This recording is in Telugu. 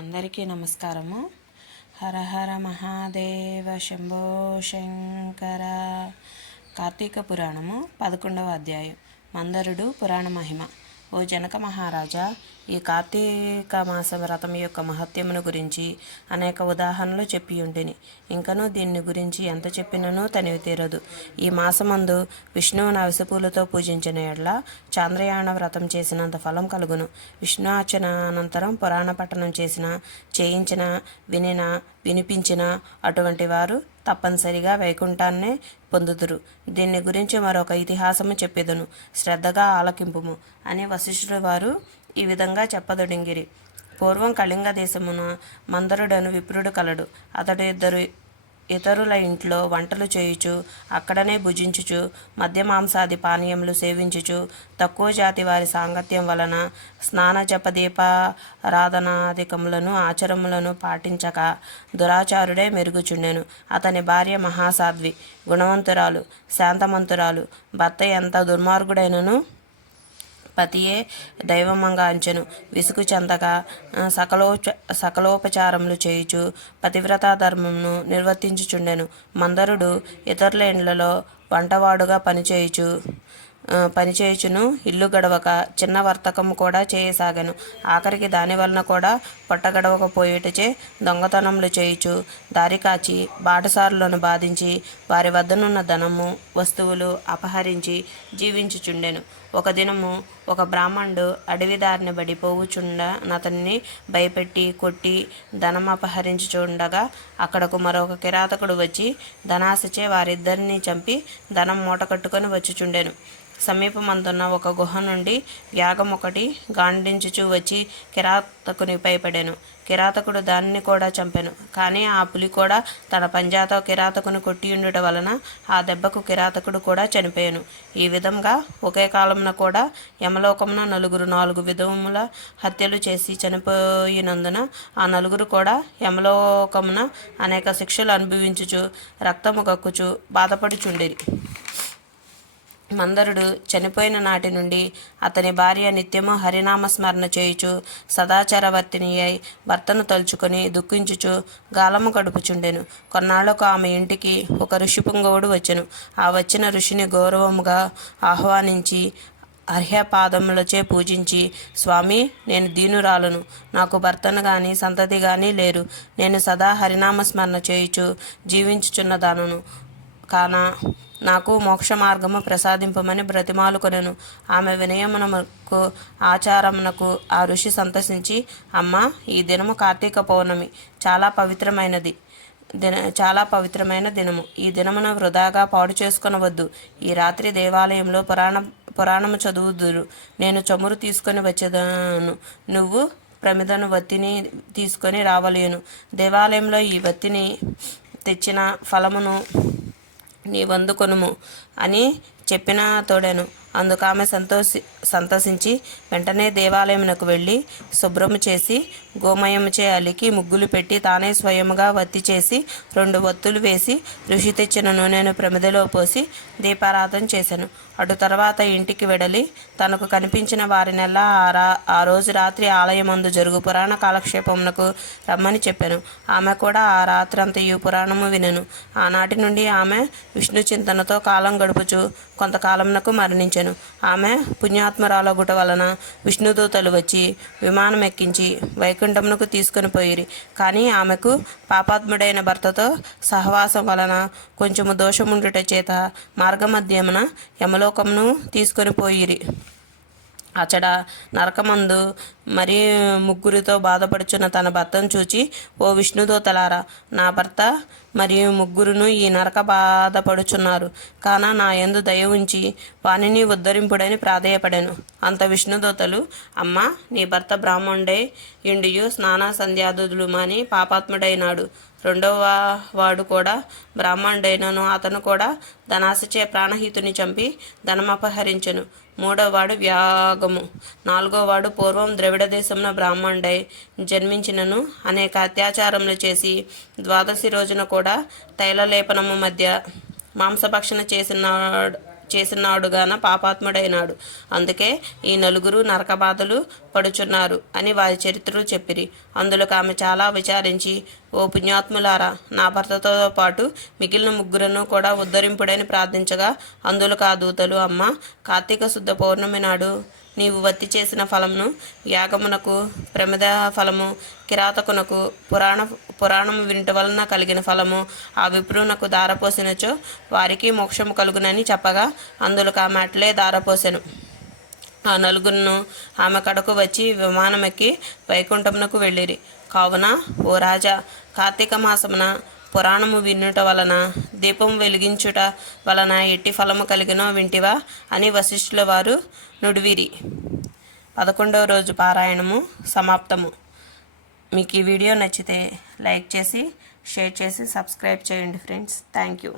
అందరికీ నమస్కారము. హర హర మహాదేవ శంభో శంకర. కార్తీక పురాణము పదకొండవ అధ్యాయం. మందరుడు పురాణ మహిమ. ఓ జనక మహారాజా ఈ కార్తీక మాస వ్రతం యొక్క మహత్యమును గురించి అనేక ఉదాహరణలు చెప్పి ఉండిని. ఇంకనూ దీన్ని గురించి ఎంత చెప్పిననూ తనివి తీరదు. ఈ మాసమందు విష్ణువును అవిసపూలతో పూజించిన ఎడ్ల చాంద్రయాణ వ్రతం చేసినంత ఫలం కలుగును. విష్ణు అర్చన అనంతరం పురాణ పఠనం చేసిన చేయించిన వినిన వినిపించిన అటువంటి వారు తప్పనిసరిగా వైకుంఠాన్నే పొందుదురు. దీన్ని గురించి మరొక ఇతిహాసము చెప్పెదను. శ్రద్ధగా ఆలకింపుము అని వశిష్ఠుడు వారు ఈ విధంగా చెప్పదొడింగిరి. పూర్వం కళింగ దేశమున మందరుడను విప్రుడు కలడు. అతడు ఇద్దరు ఇతరుల ఇంట్లో వంటలు చేయుచు అక్కడనే భుజించుచు మద్య మాంసాది పానీయములు సేవించుచు తక్కువ జాతి వారి సాంగత్యం వలన స్నాన జపదీపారాధనాధికములను ఆచరములను పాటించక దురాచారుడే మెరుగుచుండెను. అతని భార్య మహాసాధ్వి గుణవంతురాలు శాంతమంతురాలు భర్త ఎంత దుర్మార్గుడైనను పతియే దైవమంగా అంచెను. విసుగు చెందక సకలోచ సకలోపచారములు చేయుచు పతివ్రత ధర్మమును నిర్వర్తించుచుండెను. మందరుడు ఇతరుల ఇండ్లలో వంటవాడుగా పనిచేయుచు పనిచేయుచును. ఇల్లు గడవక చిన్న వర్తకము కూడా చేయసాగాను. ఆఖరికి దాని వలన కూడా పొట్ట గడవకపోయేటచే దొంగతనములు చేయుచు దారి కాచి బాటసారులను బాధించి వారి వద్దనున్న ధనము వస్తువులు అపహరించి జీవించుచుండెను. ఒక దినము ఒక బ్రాహ్మణుడు అడవి దారిని బడి పోవుచుండ అతన్ని భయపెట్టి కొట్టి ధనం అపహరించుచుండగా అక్కడకు మరొక కిరాతకుడు వచ్చి ధనాశచే వారిద్దరిని చంపి ధనం మూట కట్టుకొని వచ్చుచుండెను. సమీపమందున్న ఒక గుహ నుండి యాగం ఒకటి గాండించుచూ వచ్చి కిరాతకుని పైపడెను. కిరాతకుడు దానిని కూడా చంపెను. కానీ ఆ పులి కూడా తన పంజాతో కిరాతకుని కొట్టియుండుట వలన ఆ దెబ్బకు కిరాతకుడు కూడా చనిపోయాను. ఈ విధంగా ఒకే కాలంలో కూడా యమలోకమున నలుగురు నాలుగు విధముల హత్యలు చేసి చనిపోయినందున ఆ నలుగురు కూడా యమలోకమున అనేక శిక్షలు అనుభవించుచు రక్తము కక్కుచు బాధపడుచుండిరి. మందరుడు చనిపోయిన నాటి నుండి అతని భార్య నిత్యము హరినామ స్మరణ చేయుచు సదాచారవర్తిని అయి భర్తను తలుచుకొని దుఃఖించుచు గాలము గడుపుచుండెను. కొన్నాళ్ళకు ఆమె ఇంటికి ఒక ఋషి పుంగవుడు వచ్చెను. ఆ వచ్చిన ఋషిని గౌరవముగా ఆహ్వానించి అర్హ్యపాదములచే పూజించి స్వామి నేను దీనురాలను. నాకు భర్తను గాని సంతతి గాని లేరు. నేను సదా హరినామ స్మరణ చేయుచు జీవించుచున్న దానును. కాన నాకు మోక్ష మార్గము ప్రసాదింపమని బ్రతిమాలుకొనెను. ఆమె వినయమునకు ఆచారమునకు ఆ ఋషి సంతసించి అమ్మ ఈ దినము కార్తీక పౌర్ణమి. చాలా పవిత్రమైనది. దిన చాలా పవిత్రమైన దినము. ఈ దినమున వృధాగా పాడు చేసుకొనవద్దు ఈ రాత్రి దేవాలయంలో పురాణ పురాణము చదువుదురు. నేను చమురు తీసుకొని వచ్చేదాను. నువ్వు ప్రమిదను వత్తిని తీసుకొని రావలేను. దేవాలయంలో ఈ వత్తిని తెచ్చిన ఫలమును నీ వందుకొనుము అని చెప్పిన తోడెను. అందుకు ఆమె సంతోషి సంతోషించి వెంటనే దేవాలయమునకు వెళ్ళి శుభ్రము చేసి గోమయముచే అలికి ముగ్గులు పెట్టి తానే స్వయముగా వత్తి చేసి రెండు వత్తులు వేసి ఋషి తెచ్చిన నూనెను ప్రమిదలో పోసి దీపారాధన చేశాను అటు తర్వాత ఇంటికి వెడలి తనకు కనిపించిన వారినెల్లా ఆ రా ఆ రోజు రాత్రి ఆలయమందు జరుగు పురాణ కాలక్షేపమునకు రమ్మని చెప్పాను. ఆమె కూడా ఆ రాత్రంతయు పురాణము వినను. ఆనాటి నుండి ఆమె విష్ణు చింతనతో కాలం గడుపుచు కొంతకాలమునకు మరణించెను. ఆమె పుణ్యాత్మరాలగుట వలన విష్ణుదూతలు వచ్చి విమానం ఎక్కించి వైకుంఠమునకు తీసుకొని పోయిరి. కానీ ఆమెకు పాపాత్ముడైన భర్తతో సహవాసం వలన కొంచెము దోషముండుట చేత మార్గమధ్యమున యమలోకమును తీసుకొని పోయిరి. అచడ నరకమందు మరి ముగ్గురితో బాధపడుచున్న తన భర్తను చూచి ఓ విష్ణుదూతలారా నా భర్త మరియు ముగ్గురును ఈ నరక బాధపడుచున్నారు. కాన నా ఎందు దయ ఉంచి వాణిని ఉద్ధరింపుడని ప్రాధేయపడాను. అంత విష్ణుదూతలు అమ్మ నీ భర్త బ్రాహ్మణుడే ఇండియు స్నాన సంధ్యాదులు మాని పాపాత్ముడైనాడు. రెండవ వాడు కూడా బ్రాహ్మణుడైనను. అతను కూడా ధనాశచే ప్రాణహితుని చంపి ధనమపహరించెను. మూడవవాడు వ్యాగము. నాలుగోవాడు పూర్వం ద్రవిడ దేశంలో బ్రాహ్మణుడై జన్మించినను. అనేక అత్యాచారములు చేసి ద్వాదశి రోజున కూడా తైలలేపనము మధ్య మాంసభక్షణ చేసిన చేసినాడుగాన పాపాత్ముడైనాడు. అందుకే ఈ నలుగురు నరక బాధలు పడుచున్నారు అని వారి చరిత్రలు చెప్పిరి. అందులోకి ఆమె చాలా విచారించి ఓ పుణ్యాత్ములారా నా భర్తతో పాటు మిగిలిన ముగ్గురును కూడా ఉద్ధరింపుడని ప్రార్థించగా అందులో ఆ దూతలు అమ్మ కార్తీక శుద్ధ పౌర్ణమి నాడు నీవు వత్తి చేసిన ఫలమును యాగమునకు ప్రమిద ఫలము కిరాతకునకు పురాణ పురాణము వినుట వలన కలిగిన ఫలము ఆ విప్రునకు దారపోసినచో వారికి మోక్షము కలుగునని చెప్పగా అందులో ఆ మాటలే దారపోసెను. ఆ నలుగురును ఆమె కడకు వచ్చి విమానమెక్కి వైకుంఠమునకు వెళ్ళిరి. కావున ఓ రాజా కార్తీక మాసమున పురాణము వినుట వలన దీపం వెలిగించుట వలన ఎట్టి ఫలము కలిగినో వింటివా అని వశిష్ఠుల వారు నుడివిరి. పదకొండవ రోజు పారాయణము సమాప్తము. మీకు ఈ వీడియో నచ్చితే లైక్ చేసి షేర్ చేసి సబ్స్క్రైబ్ చేయండి ఫ్రెండ్స్. Thank you.